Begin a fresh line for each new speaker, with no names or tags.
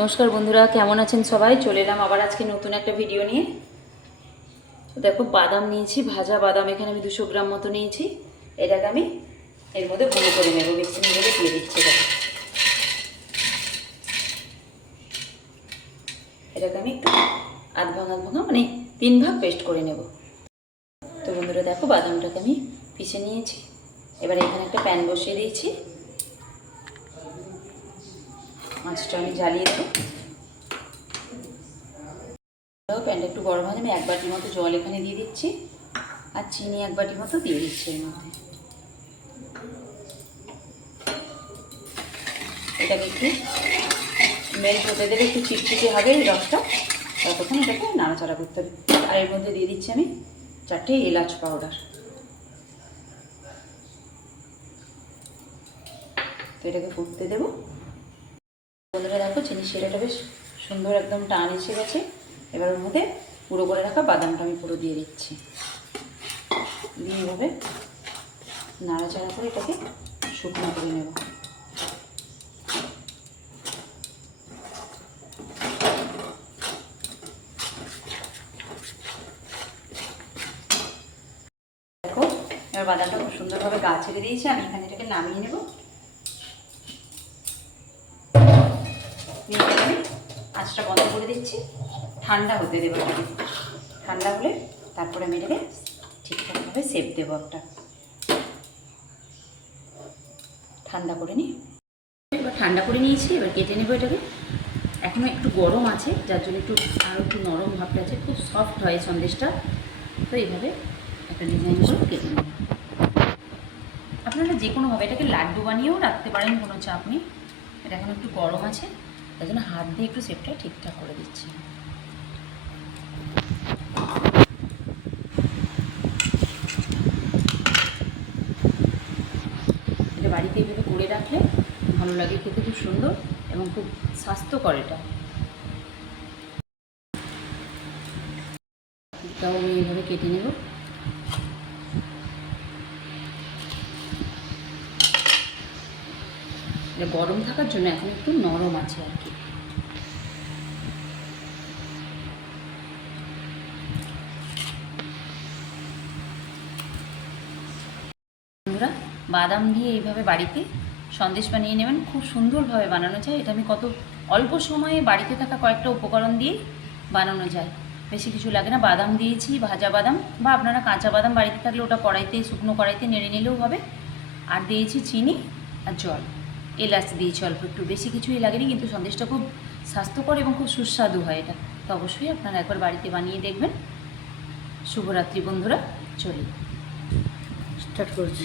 নমস্কার বন্ধুরা, কেমন আছেন সবাই? চলে এলাম আবার আজকে নতুন একটা ভিডিও নিয়ে। দেখো, বাদাম নিয়েছি, ভাজা বাদাম, এখানে আমি দুশো গ্রাম মতো নিয়েছি। এটাকে আমি এর মধ্যে গুঁড়ো করে নেব মিক্সিং করে দিয়ে দিচ্ছি এটাকে। এটাকে আমি একটু আধ ভাঙ আধ ভাঙা মানে তিন ভাগ পেস্ট করে নেব। তো বন্ধুরা, দেখো, বাদামটাকে আমি পিষে নিয়েছি। এবার এখানে একটা প্যান বসিয়ে দিয়েছি। মাছটা আমি জ্বালিয়ে দেবো প্যানটা একটু গরম হয়ে আমি এক বাটির মতো জল এখানে দিয়ে দিচ্ছি। আর চিনি এক বাটির মতো দিয়ে দিচ্ছি এর মধ্যে। এটাকে একটু মেল্ট হতে দেবে, একটু চিটচিটে হবে এই রসটা। ততক্ষণ এটাকে নাড়াচাড়া করতে হবে। আর এর মধ্যে দিয়ে দিচ্ছি আমি চারটে এলাচ পাউডার তো এটাকে ফুটতে দেবো। বন্ধুরা দেখো চিনি শিরাটা বেশ সুন্দর একদম টান এসে গেছে। এবার ওর মধ্যে পুরো করে রাখা বাদামটা আমি পুরো দিয়ে দিচ্ছি। দিয়ে এভাবে নাড়াচাড়া করে এটাকে শুকনো করে নেব। দেখো, এবার বাদামটা খুব সুন্দরভাবে গা ছেড়ে দিয়েছি, আমি এখানে এটাকে নামিয়ে নেব। আঁচটা বন্ধ করে দিচ্ছি। ঠান্ডা হতে দেবো ঠান্ডা হলে তারপরে আমি এটাকে ঠিকঠাকভাবে সেপ দেবো একটা। ঠান্ডা করে নিই। এবার ঠান্ডা করে নিয়েছি, এবার কেটে নেব এটাকে। এখনও একটু গরম আছে, যার জন্য একটু আরও একটু নরম ভাবটা আছে। খুব সফট হয় সন্দেশটা। তো এইভাবে একটা ডিজাইন করে কেটে নেব। আপনারা যে কোনোভাবে এটাকে লাড্ডু বানিয়েও রাখতে পারেন, কোনো চাপ নেই। এটা এখন একটু গরম আছে। তাই জন্য হাত দিয়ে একটু সেপটা ঠিকঠাক করে দিচ্ছি। এটা বাড়িতে এভাবে করে রাখলে ভালো লাগে, খেতে খুব সুন্দর এবং খুব স্বাস্থ্যকর এটা। তাও আমি এইভাবে কেটে নেব। এটা গরম থাকার জন্য এখন একটু নরম আছে আর কি। বন্ধুরা, বাদাম দিয়ে এইভাবে বাড়িতে সন্দেশ বানিয়ে নেবেন। খুব সুন্দরভাবে বানানো যায়। এটা আমি কত অল্প সময়ে বাড়িতে থাকা কয়েকটা উপকরণ দিয়ে বানানো যায়। বেশি কিছু লাগে না। বাদাম দিয়েছি, ভাজা বাদাম বা আপনারা কাঁচা বাদাম বাড়িতে থাকলে ওটা কড়াইতে, শুকনো কড়াইতে নেড়ে নিলেও হবে। আর দিয়েছি চিনি আর জল। এলাচ দিয়েছি অল্প একটু বেশি কিছুই লাগেনি, কিন্তু সন্দেশটা খুব স্বাস্থ্যকর এবং খুব সুস্বাদু হয় এটা। তো অবশ্যই আপনারা একবার বাড়িতে বানিয়ে দেখবেন। শুভরাত্রি বন্ধুরা চলি স্টার্ট করছি।